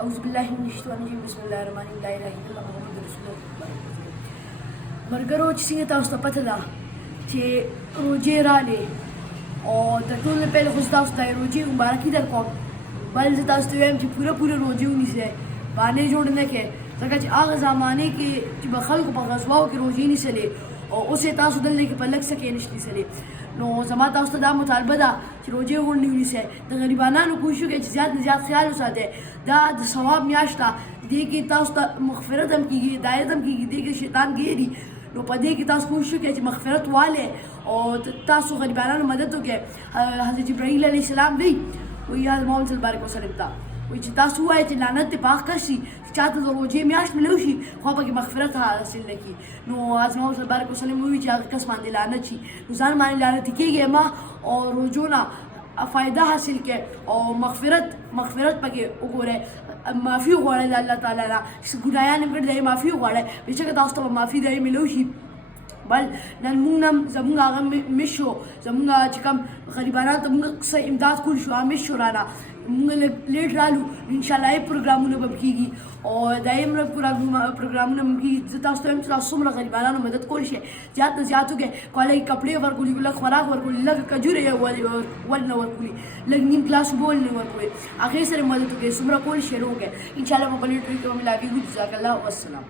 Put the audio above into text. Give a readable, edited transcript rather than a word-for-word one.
أعوذ بالله من الشيطان الرجيم بسم الله الرحمن الرحيم لا إله إلا الله محمد رسول الله. مرګرو چې څنګه تاسو ته پته ده چې روژې راغلې او د ټولو نه پهله خو زه تاسو ته روژې مبارکي درکوم. بل زه تاسو ته وایم چې پوره روژې ونیسئ، بهانې جوړې نه کړئ، ځکه چې هغه زمانې کې چې به خلکو په غزواو کې روژې نیسلې او اوس یې تاسو دلته کې په لږ څه کې نشي نیسلې. نو زما تاسو ته دا مطالبه ده چې روژې غونډې ونیسئ، د غریبانو کوشش وکړئ چې زیات نه زیات خیال وساتئ. دا د ثواب میاشت ده، دې کې تاسو ته مغفرت هم کېږي، هدایت هم کېږي، دې کې شیطان ګیري. نو په دې کې تاسو کوشش وکړئ چې مغفرت والئ او تاسو غریبانو مدد وکړئ. حضرت جبرائیل علیه السلام دی وایي محمد صلی الله علیه وسلم ته وایي چې تاسو ووایئ چې لعنت دې په هغه کس شي چې چاته د روژې میاشت میلو شي خو پکې مغفرت حاصل نه کړي. نو حضرت محمد صلی الله علیه وسلم وایي چې هغه کس باندې لعنت شي. نو ځان باندې لعنتي کېږئ مه او روژو نه فایده حاصل کړئ او مغفرت پکې وګورئ، معافي وغواړئ د الله تعالی نه، چې ګناهیان یې کړي دی معافي وغواړئ، بېشکه تاسو ته به معافي د هغې میلو شي. بل نن موږ نه زموږ هغه مس شو، زموږ چې کوم غریبانو ته موږ څه امداد کول شو هغه مس شو رانه، موږ لږ لیټ رالو. انشاءالله یې پروګرامونه به کېږي او دا یې پروګرامونه به کېږي. زه تاسو ته وایم چې تاسو څومره غریبانو مدد کولی شئ زیات نه زیات وکړئ، کولای یې کپړې ورکړي، لږ خوراک ورکړي، لږ کجورې ولنه ورکړي، لږ نیم ګلاس اوبه ولنه ورکړي، هغې سره مدد وکړئ، څومره کولی شئ وکړئ. انشاءالله به په لیټ کې به ملاقات وکړو. جزاک الله والسلام.